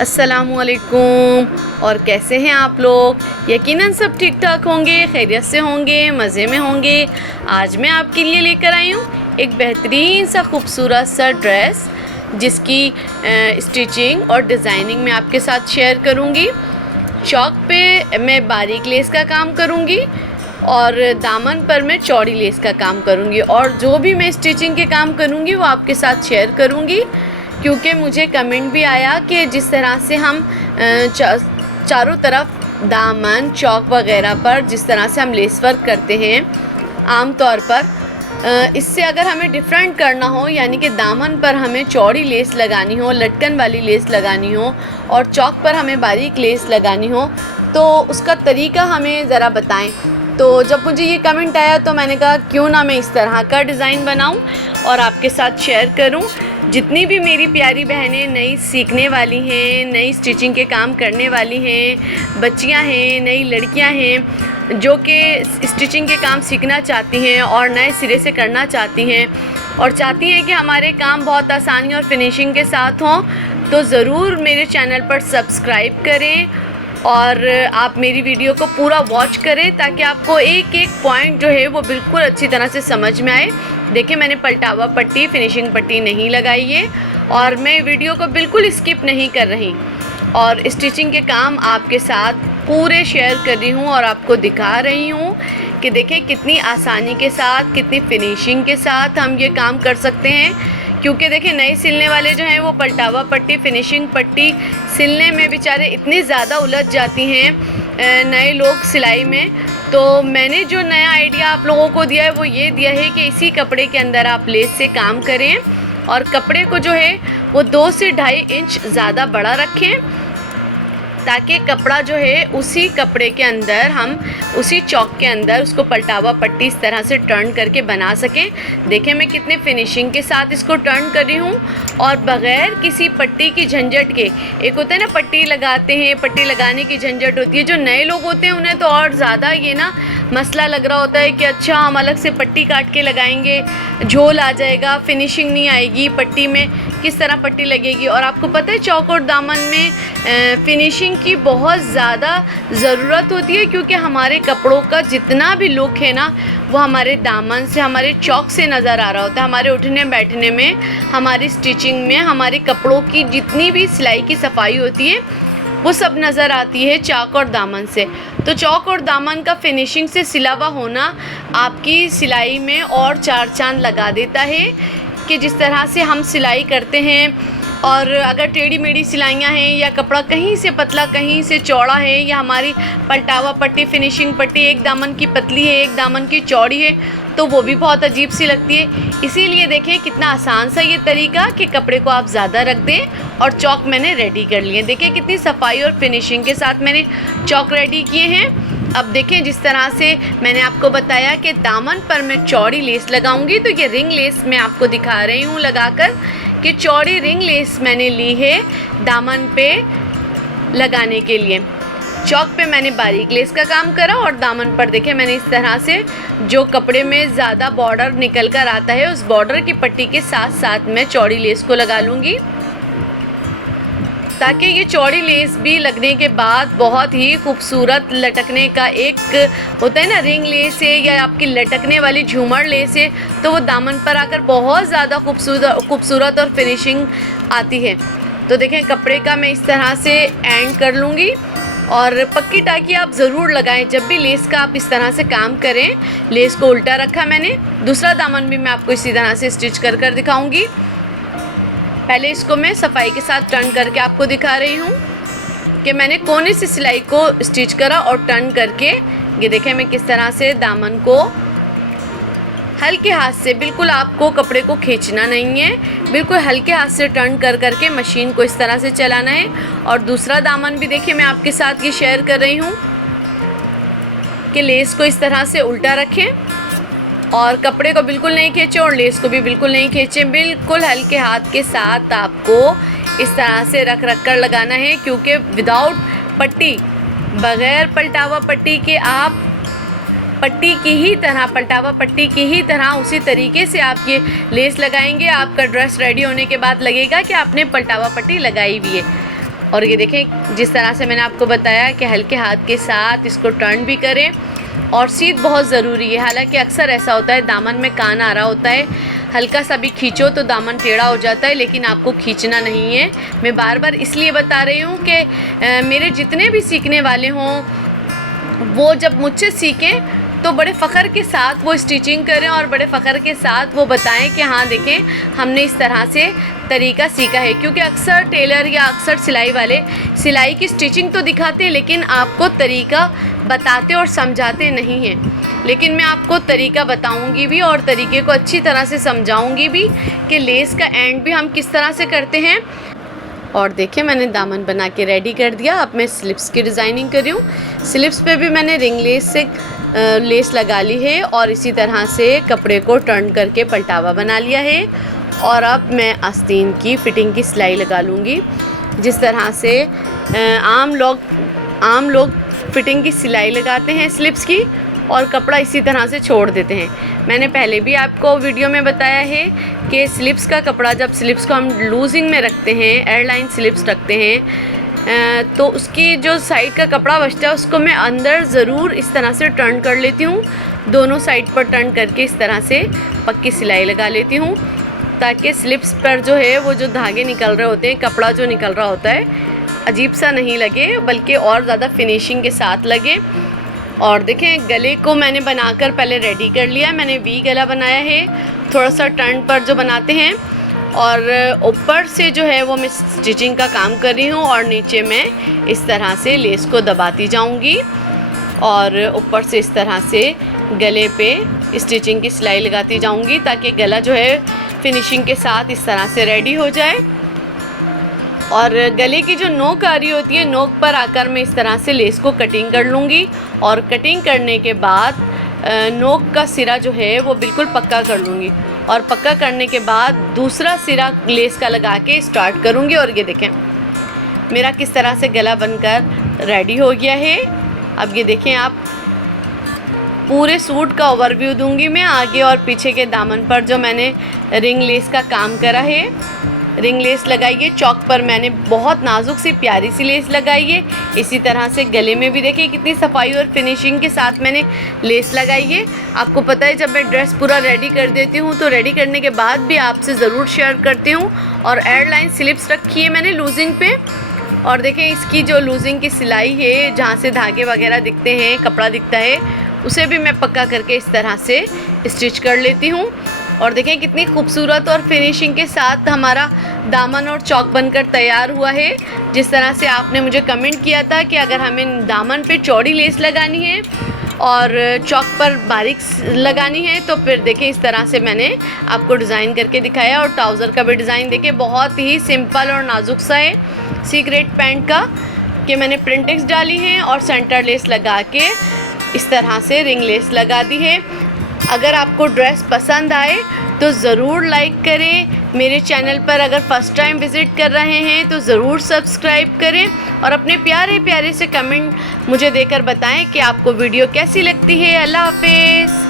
अस्सलामुअलैकुम। और कैसे हैं आप लोग? यकीनन सब ठीक ठाक होंगे, खैरियत से होंगे, मज़े में होंगे। आज मैं आपके लिए लेकर आई हूँ एक बेहतरीन सा खूबसूरत सा ड्रेस, जिसकी स्टिचिंग और डिज़ाइनिंग मैं आपके साथ शेयर करूँगी। चौक पे मैं बारीक लेस का काम करूँगी और दामन पर मैं चौड़ी लेस का काम करूँगी, और जो भी मैं स्टिचिंग के काम करूँगी वो आपके साथ शेयर करूँगी। क्योंकि मुझे कमेंट भी आया कि जिस तरह से हम चारों तरफ दामन चौक वगैरह पर जिस तरह से हम लेस वर्क करते हैं आम तौर पर, इससे अगर हमें डिफरेंट करना हो, यानी कि दामन पर हमें चौड़ी लेस लगानी हो, लटकन वाली लेस लगानी हो और चौक पर हमें बारीक लेस लगानी हो, तो उसका तरीका हमें ज़रा बताएं। तो जब मुझे ये कमेंट आया तो मैंने कहा क्यों ना मैं इस तरह का डिज़ाइन बनाऊं और आपके साथ शेयर करूं। जितनी भी मेरी प्यारी बहनें नई सीखने वाली हैं, नई स्टिचिंग के काम करने वाली हैं, बच्चियां हैं, नई लड़कियां हैं जो कि स्टिचिंग के काम सीखना चाहती हैं और नए सिरे से करना चाहती हैं और चाहती हैं कि हमारे काम बहुत आसानी और फिनिशिंग के साथ हों, तो ज़रूर मेरे चैनल पर सब्सक्राइब करें और आप मेरी वीडियो को पूरा वॉच करें ताकि आपको एक एक पॉइंट जो है वो बिल्कुल अच्छी तरह से समझ में आए। देखिए, मैंने पलटावा पट्टी, फिनिशिंग पट्टी नहीं लगाई है और मैं वीडियो को बिल्कुल स्किप नहीं कर रही और स्टिचिंग के काम आपके साथ पूरे शेयर कर रही हूँ और आपको दिखा रही हूँ कि देखिए कितनी आसानी के साथ, कितनी फिनिशिंग के साथ हम ये काम कर सकते हैं। क्योंकि देखिए, नए सिलने वाले जो हैं वो पलटावा पट्टी, फिनिशिंग पट्टी सिलने में बेचारे इतनी ज़्यादा उलझ जाती हैं नए लोग सिलाई में। तो मैंने जो नया आइडिया आप लोगों को दिया है वो ये दिया है कि इसी कपड़े के अंदर आप लेस से काम करें और कपड़े को जो है वो 2 से 2.5 इंच ज़्यादा बड़ा रखें ताकि कपड़ा जो है उसी कपड़े के अंदर हम उसी चौक के अंदर उसको पलटावा पट्टी इस तरह से टर्न करके बना सकें। देखें मैं कितने फिनिशिंग के साथ इसको टर्न कर रही हूँ और बग़ैर किसी पट्टी की झंझट के। एक होता है ना पट्टी लगाते हैं, पट्टी लगाने की झंझट होती है। जो नए लोग होते हैं उन्हें तो और ज़्यादा ये ना मसला लग रहा होता है कि अच्छा हम अलग से पट्टी काट के लगाएंगे, झोल आ जाएगा, फिनिशिंग नहीं आएगी, पट्टी में किस तरह पट्टी लगेगी। और आपको पता है चौक और दामन में फिनिशिंग की बहुत ज़्यादा ज़रूरत होती है, क्योंकि हमारे कपड़ों का जितना भी लुक है ना वो हमारे दामन से, हमारे चौक से नज़र आ रहा होता है। हमारे उठने बैठने में, हमारी स्टिचिंग में, हमारे कपड़ों की जितनी भी सिलाई की सफाई होती है वो सब नज़र आती है चौक और दामन से। तो चौक और दामन का फिनिशिंग से सिला हुआ होना आपकी सिलाई में और 4 चांद लगा देता है कि जिस तरह से हम सिलाई करते हैं। और अगर टेढ़ी मेढ़ी सिलाइयाँ हैं या कपड़ा कहीं से पतला कहीं से चौड़ा है, या हमारी पलटावा पट्टी, फिनिशिंग पट्टी एक दामन की पतली है एक दामन की चौड़ी है, तो वो भी बहुत अजीब सी लगती है। इसीलिए देखें कितना आसान सा ये तरीका कि कपड़े को आप ज़्यादा रख दें और चौक मैंने रेडी कर लिए। देखिए कितनी सफाई और फिनिशिंग के साथ मैंने चौक रेडी किए हैं। अब देखें जिस तरह से मैंने आपको बताया कि दामन पर मैं चौड़ी लेस लगाऊंगी, तो ये रिंग लेस मैं आपको दिखा रही हूँ लगाकर कि चौड़ी रिंग लेस मैंने ली है दामन पे लगाने के लिए। चौक पे मैंने बारीक लेस का काम करा और दामन पर देखें मैंने इस तरह से जो कपड़े में ज़्यादा बॉर्डर निकल कर आता है उस बॉर्डर की पट्टी के साथ साथ मैं चौड़ी लेस को लगा लूँगी, ताकि ये चौड़ी लेस भी लगने के बाद बहुत ही खूबसूरत लटकने का, एक होता है ना रिंग लेस है या आपकी लटकने वाली झूमर लेस है, तो वो दामन पर आकर बहुत ज़्यादा खूबसूरत और फिनिशिंग आती है। तो देखें कपड़े का मैं इस तरह से एंड कर लूँगी और पक्की टाकी आप ज़रूर लगाएं जब भी लेस का आप इस तरह से काम करें। लेस को उल्टा रखा मैंने, दूसरा दामन भी मैं आपको इसी तरह से स्टिच कर कर दिखाऊँगी। पहले इसको मैं सफाई के साथ टर्न करके आपको दिखा रही हूँ कि मैंने कोने से सिलाई को स्टिच करा और टर्न करके ये देखें मैं किस तरह से दामन को हल्के हाथ से, बिल्कुल आपको कपड़े को खींचना नहीं है, बिल्कुल हल्के हाथ से टर्न कर करके मशीन को इस तरह से चलाना है। और दूसरा दामन भी देखिए मैं आपके साथ ये शेयर कर रही हूँ कि लेस को इस तरह से उल्टा रखें और कपड़े को बिल्कुल नहीं खींचे और लेस को भी बिल्कुल नहीं खींचें, बिल्कुल हल्के हाथ के साथ आपको इस तरह से रख कर लगाना है। क्योंकि विदाउट पट्टी, बग़ैर पलटावा पट्टी के आप पट्टी की ही तरह, पलटावा पट्टी की ही तरह उसी तरीके से आप ये लेस लगाएंगे, आपका ड्रेस रेडी होने के बाद लगेगा कि आपने पलटावा पट्टी लगाई हुई है। और ये देखें जिस तरह से मैंने आपको बताया कि हल्के हाथ के साथ इसको टर्न भी करें और सीध बहुत ज़रूरी है। हालांकि अक्सर ऐसा होता है दामन में कान आ रहा होता है, हल्का सा भी खींचो तो दामन टेढ़ा हो जाता है, लेकिन आपको खींचना नहीं है। मैं बार बार इसलिए बता रही हूँ कि मेरे जितने भी सीखने वाले हों वो जब मुझसे सीखें तो बड़े फ़ख्र के साथ वो स्टिचिंग करें और बड़े फ़ख्र के साथ वो बताएं कि हाँ देखें हमने इस तरह से तरीका सीखा है। क्योंकि अक्सर टेलर या अक्सर सिलाई वाले सिलाई की स्टिचिंग तो दिखाते हैं लेकिन आपको तरीका बताते और समझाते नहीं हैं। लेकिन मैं आपको तरीका बताऊंगी भी और तरीके को अच्छी तरह से समझाऊंगी भी कि लेस का एंड भी हम किस तरह से करते हैं। और देखिए मैंने दामन बना के रेडी कर दिया। अब मैं स्लिप्स की डिज़ाइनिंग कर रही हूँ। स्लिप्स पे भी मैंने रिंग लेस से लेस लगा ली है और इसी तरह से कपड़े को टर्न करके पलटावा बना लिया है। और अब मैं आस्तीन की फ़िटिंग की सिलाई लगा लूँगी। जिस तरह से आम लोग फ़िटिंग की सिलाई लगाते हैं स्लिप्स की और कपड़ा इसी तरह से छोड़ देते हैं। मैंने पहले भी आपको वीडियो में बताया है कि स्लिप्स का कपड़ा जब स्लिप्स को हम लूजिंग में रखते हैं, एयरलाइन स्लिप्स रखते हैं, तो उसकी जो साइड का कपड़ा बचता है उसको मैं अंदर ज़रूर इस तरह से टर्न कर लेती हूँ। दोनों साइड पर टर्न करके इस तरह से पक्की सिलाई लगा लेती हूँ ताकि स्लिप्स पर जो है वो जो धागे निकल रहे होते हैं, कपड़ा जो निकल रहा होता है अजीब सा नहीं लगे बल्कि और ज़्यादा फिनिशिंग के साथ लगे। और देखें गले को मैंने बनाकर पहले रेडी कर लिया। मैंने वी गला बनाया है, थोड़ा सा टर्न पर जो बनाते हैं, और ऊपर से जो है वो मैं स्टिचिंग का काम कर रही हूँ और नीचे मैं इस तरह से लेस को दबाती जाऊँगी और ऊपर से इस तरह से गले पे स्टिचिंग की सिलाई लगाती जाऊँगी ताकि गला जो है फिनिशिंग के साथ इस तरह से रेडी हो जाए। और गले की जो नोक आ रही होती है, नोक पर आकर मैं इस तरह से लेस को कटिंग कर लूँगी और कटिंग करने के बाद नोक का सिरा जो है वो बिल्कुल पक्का कर लूँगी और पक्का करने के बाद दूसरा सिरा लेस का लगा के स्टार्ट करूँगी। और ये देखें मेरा किस तरह से गला बनकर रेडी हो गया है। अब ये देखें आप पूरे सूट का ओवरव्यू दूंगी मैं आगे और पीछे के दामन पर जो मैंने रिंग लेस का काम करा है। रिंग लेस लगाइए, चौक पर मैंने बहुत नाजुक सी प्यारी सी लेस लगाई है। इसी तरह से गले में भी देखिए कितनी सफाई और फिनिशिंग के साथ मैंने लेस लगाई है। आपको पता है जब मैं ड्रेस पूरा रेडी कर देती हूँ तो रेडी करने के बाद भी आपसे ज़रूर शेयर करती हूँ। और एयरलाइन स्लिप्स रखी है मैंने लूजिंग पे, और देखें इसकी जो लूजिंग की सिलाई है जहाँ से धागे वगैरह दिखते हैं, कपड़ा दिखता है, उसे भी मैं पक्का करके इस तरह से स्टिच कर लेती हूँ। और देखें कितनी खूबसूरत और फिनिशिंग के साथ हमारा दामन और चौक बनकर तैयार हुआ है। जिस तरह से आपने मुझे कमेंट किया था कि अगर हमें दामन पे चौड़ी लेस लगानी है और चौक पर बारीक लगानी है तो फिर देखें इस तरह से मैंने आपको डिज़ाइन करके दिखाया। और ट्राउज़र का भी डिज़ाइन देखें बहुत ही सिंपल और नाजुक सा है, सीक्रेट पैंट का, कि मैंने प्रिंटिंग्स डाली हैं और सेंटर लेस लगा के इस तरह से रिंग लेस लगा दी है। अगर आपको ड्रेस पसंद आए तो ज़रूर लाइक करें। मेरे चैनल पर अगर फ़र्स्ट टाइम विज़िट कर रहे हैं तो ज़रूर सब्सक्राइब करें और अपने प्यारे प्यारे से कमेंट मुझे देकर बताएं कि आपको वीडियो कैसी लगती है। अल्लाह हाफ़िज़।